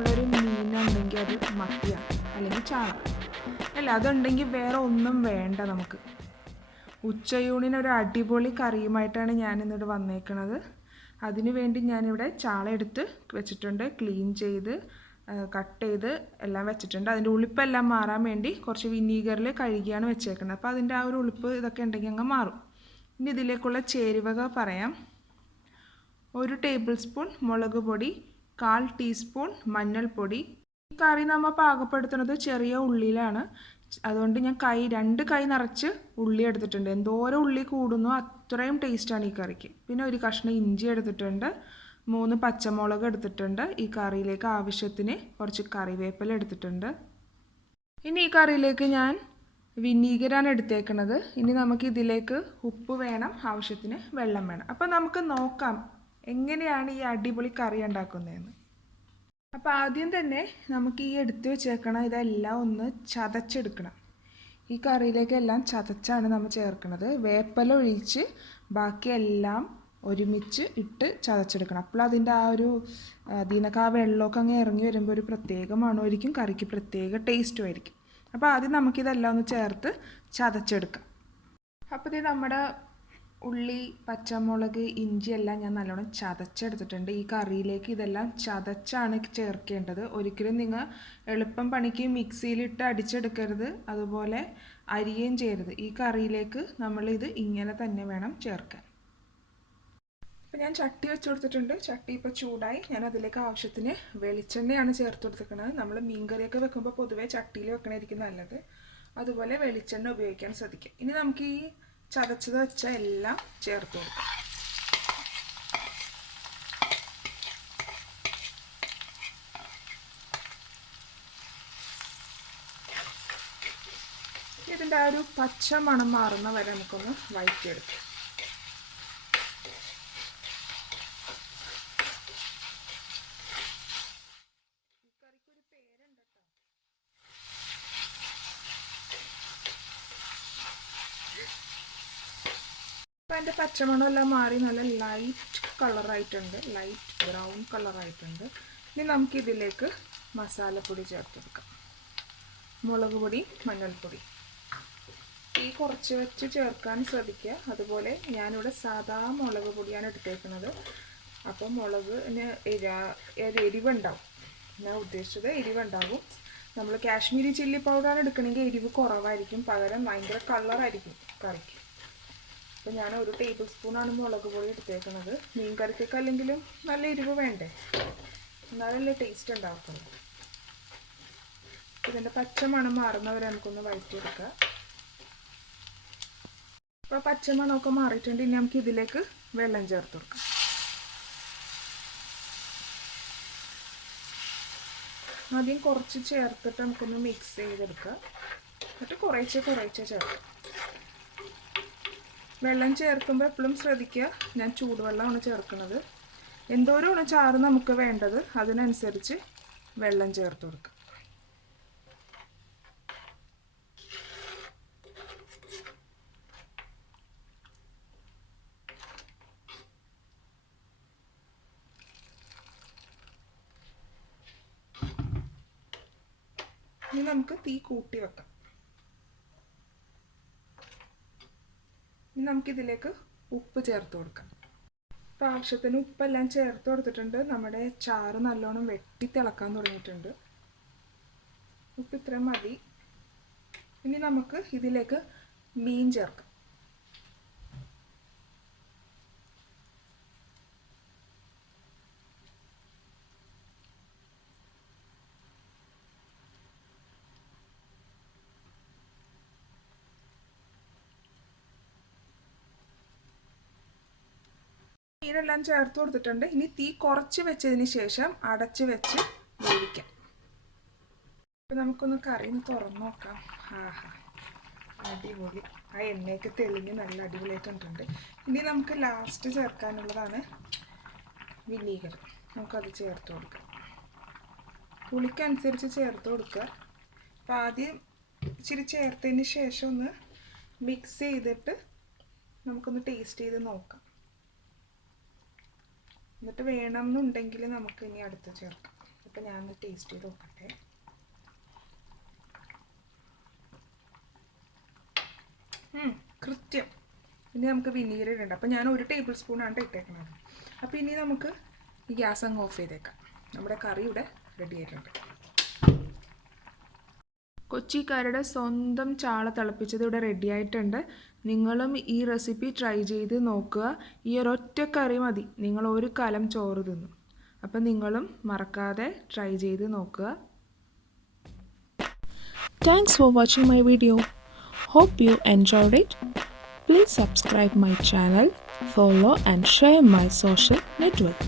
ഇഷ്ടമുള്ളൊരു മീനുണ്ടെങ്കിൽ അത് മത്തിയാണ്, അല്ലെങ്കിൽ ചാള. അല്ല, അതുണ്ടെങ്കിൽ വേറെ ഒന്നും വേണ്ട നമുക്ക്. ഉച്ചയൂണിന് ഒരു അടിപൊളി കറിയുമായിട്ടാണ് ഞാനിന്നിവിടെ വന്നേക്കുന്നത്. അതിനു വേണ്ടി ഞാനിവിടെ ചാള എടുത്ത് വെച്ചിട്ടുണ്ട്. ക്ലീൻ ചെയ്ത് കട്ട് ചെയ്ത് എല്ലാം വെച്ചിട്ടുണ്ട്. അതിൻ്റെ ഉളിപ്പെല്ലാം മാറാൻ വേണ്ടി കുറച്ച് വിനീഗറിൽ കഴുകിയാണ് വെച്ചേക്കുന്നത്. അപ്പോൾ അതിൻ്റെ ആ ഒരു ഉളിപ്പ് ഇതൊക്കെ ഉണ്ടെങ്കിൽ അങ്ങ് മാറും. ഇനി ഇതിലേക്കുള്ള ചേരുവക പറയാം. 1 ടേബിൾ സ്പൂൺ മുളക് പൊടി, 1/4 ടീസ്പൂൺ മഞ്ഞൾപ്പൊടി. ഈ കറി നമ്മൾ പാകപ്പെടുത്തുന്നത് ചെറിയ ഉള്ളിയിലാണ്. അതുകൊണ്ട് ഞാൻ 2 കൈ നിറച്ച് ഉള്ളി എടുത്തിട്ടുണ്ട്. എന്തോരം ഉള്ളി കൂടുന്നോ അത്രയും ടേസ്റ്റാണ് ഈ കറിക്ക്. പിന്നെ ഒരു കഷ്ണം ഇഞ്ചി എടുത്തിട്ടുണ്ട്, 3 പച്ചമുളക് എടുത്തിട്ടുണ്ട്. ഈ കറിയിലേക്ക് ആവശ്യത്തിന് കുറച്ച് കറിവേപ്പില എടുത്തിട്ടുണ്ട്. ഇനി ഈ കറിയിലേക്ക് ഞാൻ വിനീഗറാണ് എടുത്തേക്കുന്നത്. ഇനി നമുക്ക് ഇതിലേക്ക് ഉപ്പ് വേണം, ആവശ്യത്തിന് വെള്ളം വേണം. അപ്പോൾ നമുക്ക് നോക്കാം എങ്ങനെയാണ് ഈ അടിപൊളി കറി ഉണ്ടാക്കുന്നതെന്ന്. അപ്പോൾ ആദ്യം തന്നെ നമുക്ക് ഈ എടുത്ത് വെച്ചേക്കണം ഇതെല്ലാം ഒന്ന് ചതച്ചെടുക്കണം. ഈ കറിയിലേക്കെല്ലാം ചതച്ചാണ് നമ്മൾ ചേർക്കുന്നത്. വേപ്പില ഒഴിച്ച് ബാക്കിയെല്ലാം ഒരുമിച്ച് ഇട്ട് ചതച്ചെടുക്കണം. അപ്പോൾ അതിൻ്റെ ആ ഒരു അതിനൊക്കെ ആ വെള്ളമൊക്കെ അങ്ങ് ഇറങ്ങി വരുമ്പോൾ ഒരു പ്രത്യേക മണമായിരിക്കും, കറിക്ക് പ്രത്യേക ടേസ്റ്റും ആയിരിക്കും. അപ്പോൾ ആദ്യം നമുക്കിതെല്ലാം ഒന്ന് ചേർത്ത് ചതച്ചെടുക്കാം. അപ്പോൾ ഇത് നമ്മുടെ ഉള്ളി, പച്ചമുളക്, ഇഞ്ചി എല്ലാം ഞാൻ നല്ലോണം ചതച്ചെടുത്തിട്ടുണ്ട്. ഈ കറിയിലേക്ക് ഇതെല്ലാം ചതച്ചാണ് ചേർക്കേണ്ടത്. ഒരിക്കലും നിങ്ങൾ എളുപ്പം പണിക്ക് മിക്സിയിലിട്ട് അടിച്ചെടുക്കരുത്, അതുപോലെ അരിയുകയും ചെയ്യരുത്. ഈ കറിയിലേക്ക് നമ്മളിത് ഇങ്ങനെ തന്നെ വേണം ചേർക്കാൻ. അപ്പോൾ ഞാൻ ചട്ടി വെച്ച് കൊടുത്തിട്ടുണ്ട്. ചട്ടി ഇപ്പോൾ ചൂടായി. ഞാൻ അതിലേക്ക് ആവശ്യത്തിന് വെളിച്ചെണ്ണയാണ് ചേർത്ത് കൊടുത്തിരിക്കുന്നത്. നമ്മൾ മീൻ കറിയൊക്കെ വെക്കുമ്പോൾ പൊതുവേ ചട്ടിയിൽ വെക്കണമായിരിക്കും നല്ലത്. അതുപോലെ വെളിച്ചെണ്ണ ഉപയോഗിക്കാൻ ശ്രദ്ധിക്കുക. ഇനി നമുക്ക് ഈ ചതച്ചത് വെച്ച എല്ലാം ചേർത്ത് കൊടുക്കാം. ഇതിൻ്റെ ആ ഒരു പച്ച മണം മാറുന്ന വരെ നമുക്കൊന്ന് വഴറ്റിയെടുക്കാം. അപ്പോൾ അതിൻ്റെ പച്ചമണമെല്ലാം മാറി നല്ല ലൈറ്റ് കളറായിട്ടുണ്ട്, ലൈറ്റ് ബ്രൗൺ കളറായിട്ടുണ്ട്. ഇനി നമുക്കിതിലേക്ക് മസാലപ്പൊടി ചേർത്ത് കൊടുക്കാം. മുളക് പൊടി, മഞ്ഞൾപ്പൊടി. തീ കുറച്ച് വെച്ച് ചേർക്കാൻ ശ്രദ്ധിക്കുക. അതുപോലെ ഞാനിവിടെ സാധാ മുളക് പൊടിയാണ് എടുത്തേക്കുന്നത്. അപ്പോൾ മുളകിന് എരിവുണ്ടാവും. ഞാൻ ഉദ്ദേശിച്ചത് എരിവുണ്ടാകും. നമ്മൾ കാശ്മീരി ചില്ലി പൗഡറാണ് എടുക്കണമെങ്കിൽ എരിവ് കുറവായിരിക്കും, പകരം ഭയങ്കര കളറായിരിക്കും കറിക്ക്. അപ്പോൾ ഞാൻ 1 ടേബിൾ സ്പൂണാണ് മുളക് പൊടി എടുത്തേക്കുന്നത്. മീൻ കറിക്കൊക്കെ അല്ലെങ്കിലും നല്ല എരിവ് വേണ്ടേ, എന്നാലല്ലേ ടേസ്റ്റ് ഉണ്ടാകത്തുള്ളൂ. ഇതിൻ്റെ പച്ച മണം മാറുന്നവരെ നമുക്കൊന്ന് വഴറ്റിയെടുക്കാം. അപ്പോൾ പച്ചമണമൊക്കെ മാറിയിട്ടുണ്ട്. ഇനി നമുക്ക് ഇതിലേക്ക് വെള്ളം ചേർത്ത് കൊടുക്കാം. ആദ്യം കുറച്ച് ചേർത്തിട്ട് നമുക്കൊന്ന് മിക്സ് ചെയ്തെടുക്കാം. എന്നിട്ട് കുറേശ്ശെ ചേർക്കാം. വെള്ളം ചേർക്കുമ്പോൾ എപ്പോഴും ശ്രദ്ധിക്കുക, ഞാൻ ചൂടുവെള്ളമാണ് ചേർക്കുന്നത്. എന്തോരമാണ് ചാറ് നമുക്ക് വേണ്ടത് അതിനനുസരിച്ച് വെള്ളം ചേർത്ത് കൊടുക്കുക. ഇനി നമുക്ക് തീ കൂട്ടി വെക്കാം. ഇനി നമുക്കിതിലേക്ക് ഉപ്പ് ചേർത്ത് കൊടുക്കാം. ഇപ്പോൾ ആവശ്യത്തിന് ഉപ്പെല്ലാം ചേർത്ത് കൊടുത്തിട്ടുണ്ട്. നമ്മുടെ ചാറ് നല്ലോണം വെട്ടി തിളക്കാൻ തുടങ്ങിയിട്ടുണ്ട്. ഉപ്പ് ഇത്രയും മതി. ഇനി നമുക്ക് ഇതിലേക്ക് മീൻ ചേർക്കാം. മീനെല്ലാം ചേർത്ത് കൊടുത്തിട്ടുണ്ട്. ഇനി തീ കുറച്ച് വെച്ചതിന് ശേഷം അടച്ച് വെച്ച് വേവിക്കാം. അപ്പോൾ നമുക്കൊന്ന് കറിന്ന് തുറന്ന് നോക്കാം. ആഹാ, അടിപൊളി. ആ എണ്ണയൊക്കെ തെളിഞ്ഞ് നല്ല അടിപൊളിയായിട്ടുണ്ട്. ഇനി നമുക്ക് ലാസ്റ്റ് ചേർക്കാനുള്ളതാണ് വിനീഗർ. നമുക്കത് ചേർത്ത് കൊടുക്കാം. പുളിക്കനുസരിച്ച് ചേർത്ത് കൊടുക്കുക. അപ്പോൾ ആദ്യം ഇച്ചിരി ചേർത്തതിന് ശേഷം ഒന്ന് മിക്സ് ചെയ്തിട്ട് നമുക്കൊന്ന് ടേസ്റ്റ് ചെയ്ത് നോക്കാം. എന്നിട്ട് വേണമെന്നുണ്ടെങ്കിൽ നമുക്ക് ഇനി അടുത്ത് ചേർക്കാം. അപ്പം ഞാനൊന്ന് ടേസ്റ്റ് ചെയ്ത് നോക്കട്ടെ. കൃത്യം. ഇനി നമുക്ക് വിനീഗർ ഇടണ്ട. അപ്പം ഞാൻ 1 ടേബിൾ സ്പൂണാണ് ഇട്ടേക്കുന്നത്. അപ്പോൾ ഇനി നമുക്ക് ഈ ഗ്യാസ് അങ്ങ് ഓഫ് ചെയ്തേക്കാം. നമ്മുടെ കറി ഇവിടെ റെഡി ആയിട്ടുണ്ട്. കൊച്ചിക്കാരുടെ സ്വന്തം ചാള തിളപ്പിച്ചത് ഇവിടെ റെഡി ആയിട്ടുണ്ട്. നിങ്ങളും ഈ റെസിപ്പി ട്രൈ ചെയ്ത് നോക്കുക. ഈ ഒരൊറ്റ കറി മതി, നിങ്ങൾ ഒരു കലം ചോറ് തിന്നും. അപ്പം നിങ്ങളും മറക്കാതെ ട്രൈ ചെയ്ത് നോക്കുക. Thanks for watching my video. Hope you enjoyed it. Please subscribe my channel, follow and share my social network.